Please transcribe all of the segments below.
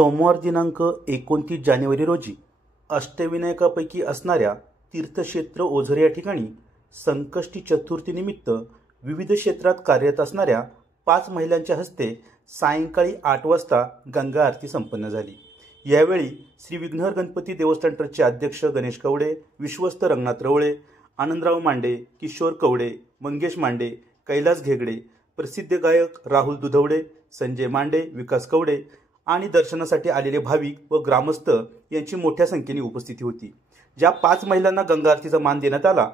सोमवार दिनांक 29 जानेवारी रोजी अष्टविनायकापैकी असणाऱ्या तीर्थक्षेत्र ओझर या ठिकाणी संकष्टी चतुर्थीनिमित्त विविध क्षेत्रात कार्यरत असणाऱ्या 5 महिलांच्या हस्ते सायंकाळी 8 वाजता गंगा आरती संपन्न झाली। यावेळी श्री विघ्नहर गणपती देवस्थान ट्रस्टचे अध्यक्ष गणेश कवडे, विश्वस्त रंगनाथ रवळे, आनंदराव मांडे, किशोर कवडे, मंगेश मांडे, कैलास घेगडे, प्रसिद्ध गायक राहुल दुधवडे, संजय मांडे, विकास कवडे आणि दर्शनासाठी आलेले भाविक व ग्रामस्थ यांची मोठ्या संख्येने उपस्थिती होती। ज्या 5 महिलांना गंगा आरतीचा मान देण्यात आला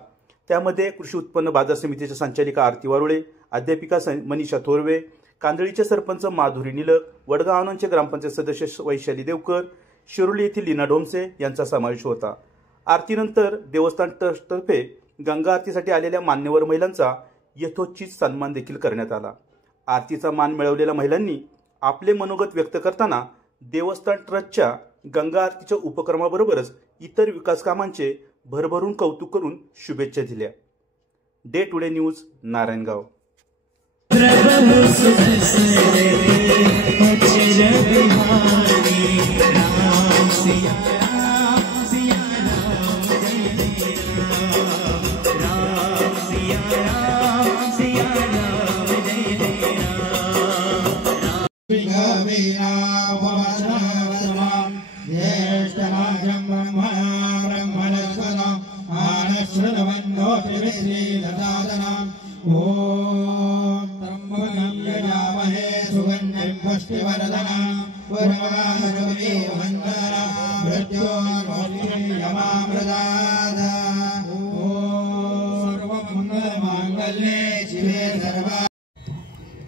त्यामध्ये कृषी उत्पन्न बाजार समितीच्या संचालिका आरती वारुळे, अध्यापिका मनीषा थोरवे, कांदळीचे सरपंच माधुरी निलक, वडगाव आनंदचे ग्रामपंचायत सदस्य वैशाली देवकर, शिरोली येथील लीना डोमसे यांचा समावेश होता। आरतीनंतर देवस्थान ट्रस्टतर्फे गंगा आरतीसाठी आलेल्या मान्यवर महिलांचा यथोचित सन्मान देखील करण्यात आला। आरतीचा मान मिळवलेल्या महिलांनी आपले मनोगत व्यक्त करताना देवस्थान ट्रस्टच्या गंगा आरतीच्या उपक्रमाबरोबरच इतर विकास कामांचे भरभरून कौतुक करून शुभेच्छा दिल्या। Day today news, Narayangaon.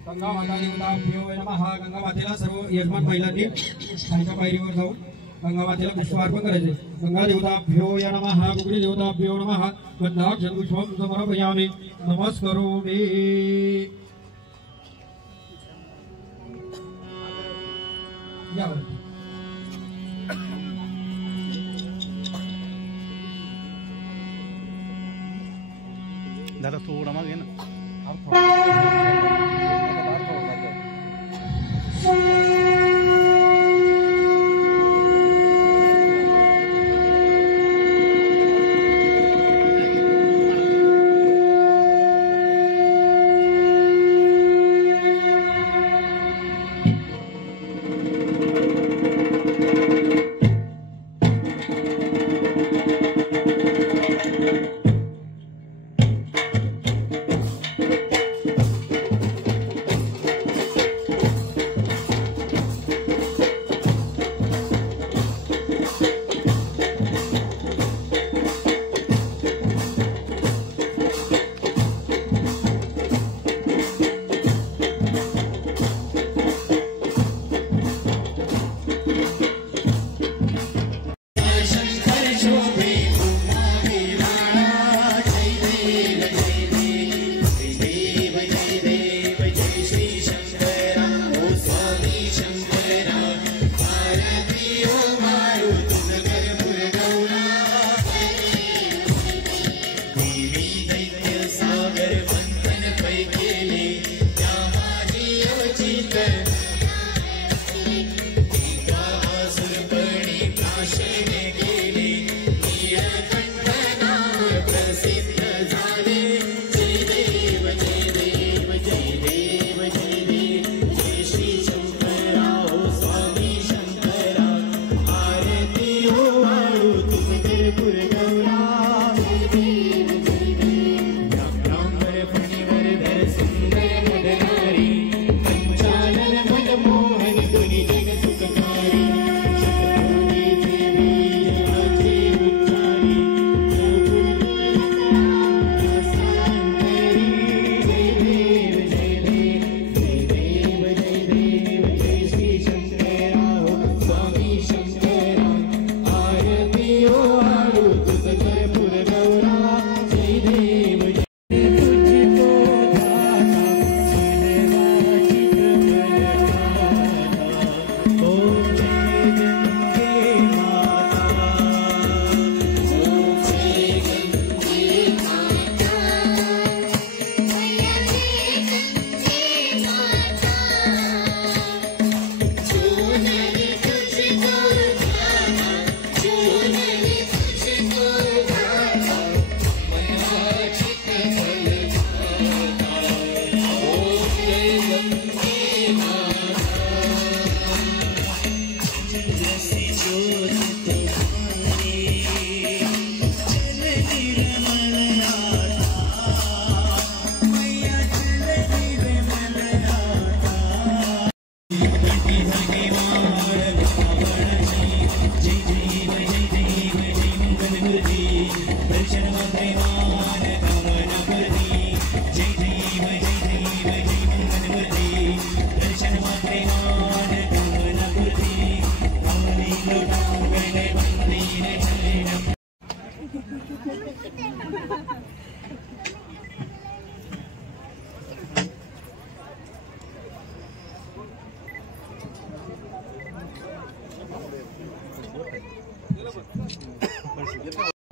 Ganga माता देवताभ्यो नमः। गंगा मातेला सर्व यजमान महिलांनी खालच्या पायरीवर जाऊन गंगा मातेला पुष्पार्पण करायचे। गंगा देवताभ्यो नमः। गुगली देवताभ्यो नमः। गंधाक्षर पुष्पं समर्पयामि नमस्करोमि। दादा थोड़ा मागे ना।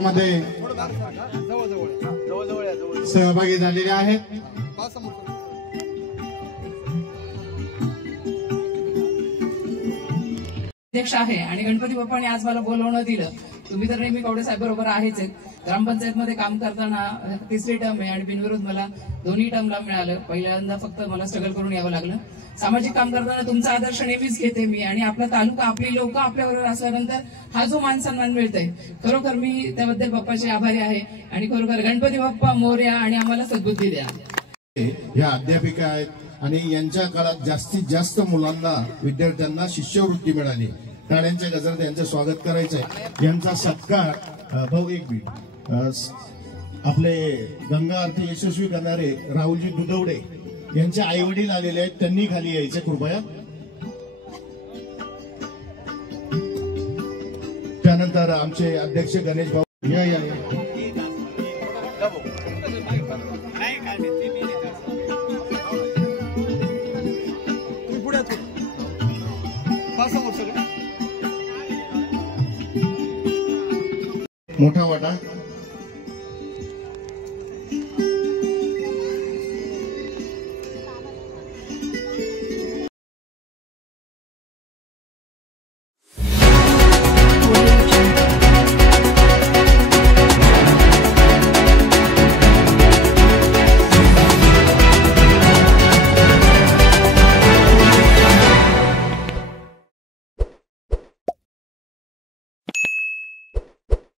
मध्ये सहभागी झालेले आहेत। अध्यक्ष आहे आणि गणपती बाप्पाने आज मला बोलवणं दिलं। तुम्ही तर नेहमी कवडे साहेब बरोबर आहेच। ग्रामपंचायत मध्ये काम करताना तिसरी टर्म आहे आणि बिनविरोध मला दोन्ही टर्मला मिळालं। पहिल्यांदा फक्त मला स्ट्रगल करून यावं लागलं। सामाजिक काम करताना तुमचा आदर्श नेहमीच घेते मी आणि आपला तालुका आपली लोक आपल्याबरोबर असल्यानंतर हा जो मान सन्मान मिळतोय खरोखर मी त्याबद्दल बाप्पाचे आभारी आहे आणि खरोखर गणपती बाप्पा मोरया आणि आम्हाला सद्बुद्धी द्या। या अध्यापिका आहेत आणि यांच्या काळात जास्तीत जास्त मुलांना विद्यार्थ्यांना शिष्यवृत्ती मिळाली। टाळ्यांच्या गजरात यांचं स्वागत करायचंय। यांचा सत्कार भाऊ एक मिनिट आपले गंगा आरती यशस्वी करणारे राहुलजी दुधवडे यांचे आई वडील आलेले आहेत, त्यांनी खाली यायचे कृपया। त्यानंतर आमचे अध्यक्ष गणेश भाऊ या या मोठा वाटा